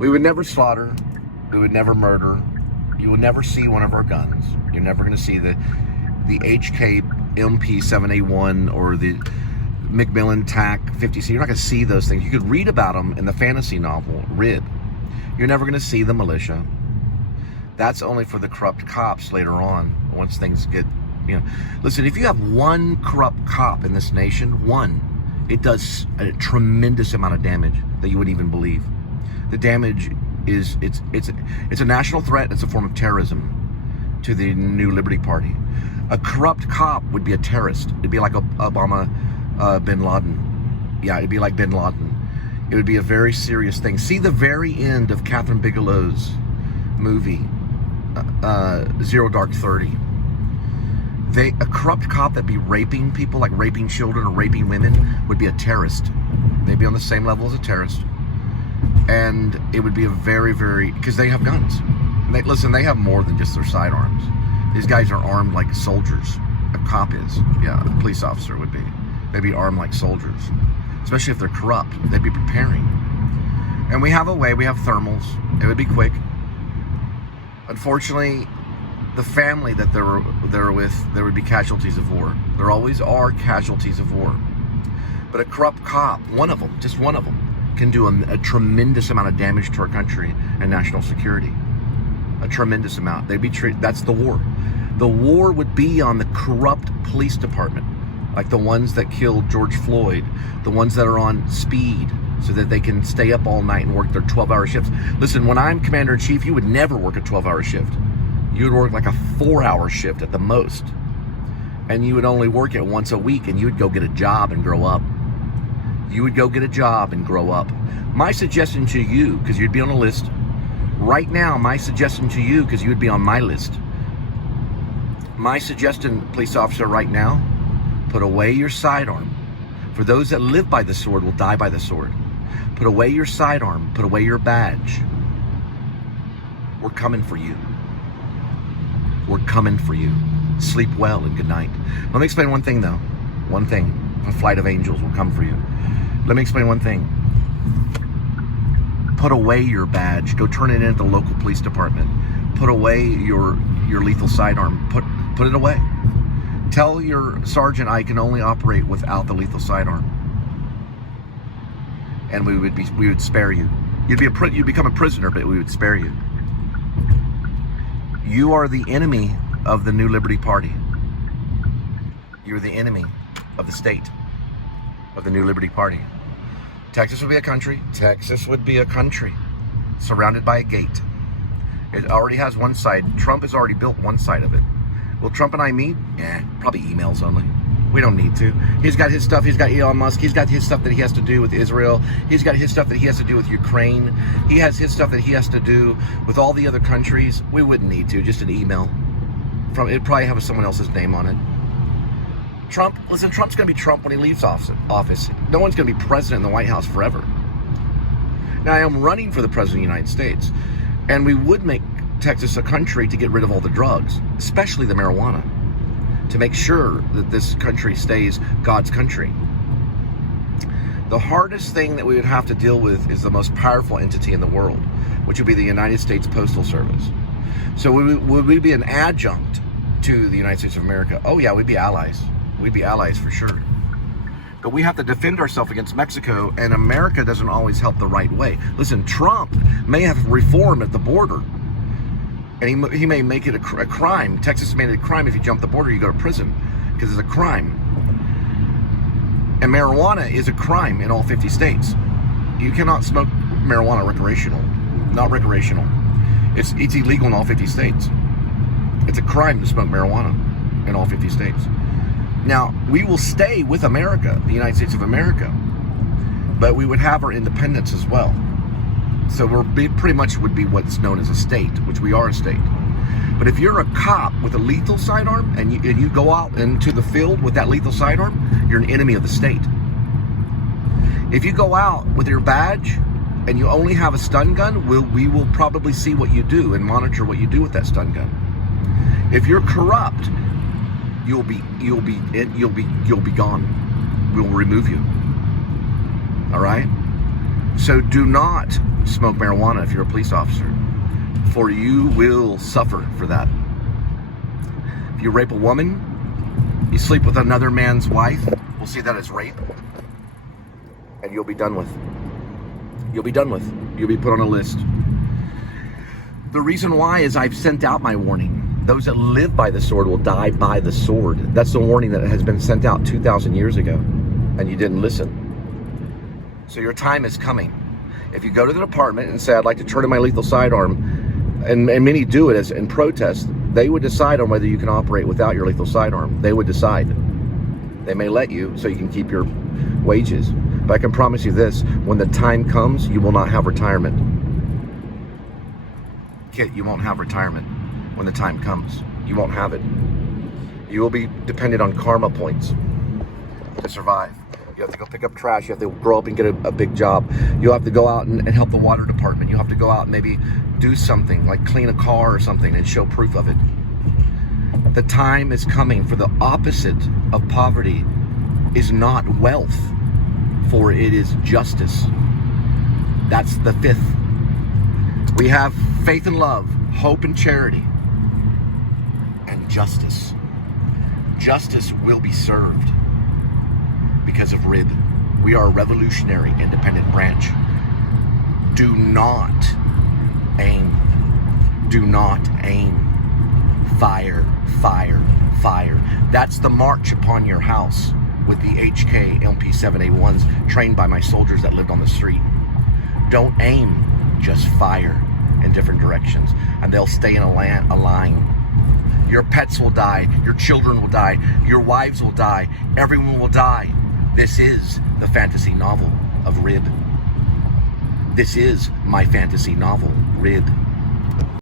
We would never slaughter. We would never murder. You would never see one of our guns. You're never going to see the HK MP 7A1 or the Macmillan TAC 50C. You're not going to see those things. You could read about them in the fantasy novel Rib. You're never going to see the militia. That's only for the corrupt cops later on, once things get, Listen, if you have one corrupt cop in this nation, one, it does a tremendous amount of damage that you wouldn't even believe. The damage is, it's a national threat. It's a form of terrorism to the New Liberty Party. A corrupt cop would be a terrorist. It'd be like Obama, bin Laden. Yeah, it'd be like bin Laden. It would be a very serious thing. See the very end of Catherine Bigelow's movie, Zero Dark 30. A corrupt cop that'd be raping people, like raping children or raping women, would be a terrorist. They'd be on the same level as a terrorist. And it would be a very, very, because they have guns. Listen, they have more than just their sidearms. These guys are armed like soldiers. A cop is. Yeah, a police officer would be. They'd be armed like soldiers. Especially if they're corrupt. They'd be preparing. And we have a way, we have thermals. It would be quick. Unfortunately, the family that they're with, there would be casualties of war. There always are casualties of war. But a corrupt cop, one of them, just one of them, can do a tremendous amount of damage to our country and national security. A tremendous amount. They'd be treated, that's the war. The war would be on the corrupt police department, like the ones that killed George Floyd, the ones that are on speed so that they can stay up all night and work their 12-hour shifts. Listen, when I'm commander-in-chief, you would never work a 12-hour shift. You would work like a 4-hour shift at the most. And you would only work it once a week, and you would go get a job and grow up. You would go get a job and grow up. My suggestion to you, because you'd be on a list, right now, my suggestion to you, because you would be on my list, my suggestion, police officer, right now, put away your sidearm. For those that live by the sword will die by the sword. Put away your sidearm. Put away your badge. We're coming for you. We're coming for you. Sleep well and good night. Let me explain one thing, though. One thing. A flight of angels will come for you. Let me explain one thing. Put away your badge. Go turn it in at the local police department. Put away your lethal sidearm. Put it away. Tell your sergeant I can only operate without the lethal sidearm. And we would spare you. You'd become a prisoner, but we would spare you. You are the enemy of the New Liberty Party. You're the enemy of the state, of the New Liberty Party. Texas would be a country. Texas would be a country surrounded by a gate. It already has one side. Trump has already built one side of it. Will Trump and I meet? Yeah, probably emails only. We don't need to. He's got his stuff. He's got Elon Musk. He's got his stuff that he has to do with Israel. He's got his stuff that he has to do with Ukraine. He has his stuff that he has to do with all the other countries. We wouldn't need to. Just an email. It'd probably have someone else's name on it. Trump, listen, Trump's going to be Trump when he leaves office. No one's going to be president in the White House forever. Now, I am running for the president of the United States, and we would make Texas a country to get rid of all the drugs, especially the marijuana, to make sure that this country stays God's country. The hardest thing that we would have to deal with is the most powerful entity in the world, which would be the United States Postal Service. So would we be an adjunct to the United States of America? Oh yeah, we'd be allies. We'd be allies for sure. But we have to defend ourselves against Mexico, and America doesn't always help the right way. Listen, Trump may have reform at the border, and he may make it a crime. Texas made it a crime. If you jump the border, you go to prison because it's a crime. And marijuana is a crime in all 50 states. You cannot smoke marijuana recreational. Not recreational. It's illegal in all 50 states. It's a crime to smoke marijuana in all 50 states. Now, we will stay with America, the United States of America, but we would have our independence as well. So pretty much would be what's known as a state, which we are a state. But if you're a cop with a lethal sidearm and you go out into the field with that lethal sidearm, you're an enemy of the state. If you go out with your badge and you only have a stun gun, we will probably see what you do and monitor what you do with that stun gun. If you're corrupt, you'll be gone. We'll remove you. All right? So do not smoke marijuana if you're a police officer, for you will suffer for that. If you rape a woman, you sleep with another man's wife, we'll see that as rape, and you'll be done with. You'll be done with. You'll be put on a list. The reason why is I've sent out my warning. Those that live by the sword will die by the sword. That's the warning that has been sent out 2,000 years ago, and you didn't listen. So your time is coming. If you go to the department and say, I'd like to turn in my lethal sidearm, and many do it as in protest, they would decide on whether you can operate without your lethal sidearm. They would decide. They may let you so you can keep your wages. But I can promise you this, when the time comes, you will not have retirement. Kit, you won't have retirement when the time comes. You won't have it. You will be dependent on karma points to survive. You have to go pick up trash. You have to grow up and get a big job. You'll have to go out and help the water department. You'll have to go out and maybe do something like clean a car or something and show proof of it. The time is coming for the opposite of poverty is not wealth, for it is justice. That's the fifth. We have faith and love, hope and charity, and justice. Justice will be served because of RIB. We are a revolutionary independent branch. Do not aim. Do not aim. Fire, fire, fire. That's the march upon your house with the HK LP7A1s trained by my soldiers that lived on the street. Don't aim, just fire in different directions, and they'll stay in a line. Your pets will die, your children will die, your wives will die, everyone will die. This is the fantasy novel of RIB. This is my fantasy novel, RIB.